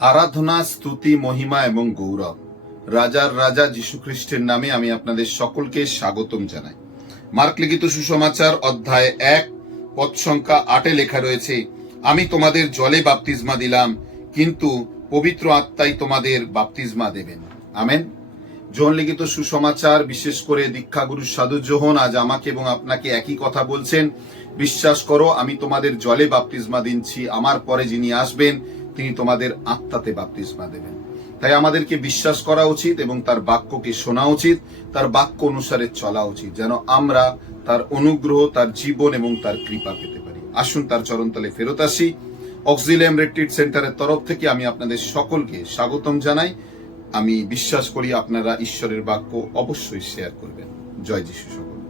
আরাধনা, স্তুতি, মহিমা এবং গৌরব। রাজার রাজা যীশু খ্রিস্টের নামে আমি আপনাদের সকলকে স্বাগতম জানাই। মার্ক লিখিত সুসমাচার অধ্যায় এক, পদ সংখ্যা আটে লেখা রয়েছে, আমি তোমাদের জলে বাপতিস্মা দিলাম, কিন্তু পবিত্র আত্মাই তোমাদের বাপতিস্মা দেবেন। আমেন। জোহন লিখিত সুসমাচার, বিশেষ করে দীক্ষাগুরু সাধু জোহন আজ আমাকে এবং আপনাকে একই কথা বলছেন, বিশ্বাস করো, আমি তোমাদের জলে বাপতিস্মা দিচ্ছি, আমার পরে যিনি আসবেন তিনি তোমাদের আত্মাতে বাপতিস্মা দেবেন। তাই আমাদেরকে বিশ্বাস করা উচিত এবং তার বাক্যকে শোনা উচিত, তার বাক্য অনুসারে চলা উচিত, যেন আমরা তার অনুগ্রহ, তার জীবন এবং তার কৃপা পেতে পারি। আসুন তার চরণতলে ফেরত আসি। অক্সিলিয়াম রেট্রিট সেন্টারের তরফ থেকে আমি আপনাদের সকলকে স্বাগতম জানাই। আমি বিশ্বাস করি আপনারা ঈশ্বরের বাক্য অবশ্যই শেয়ার করবেন। জয় যিশু সকল।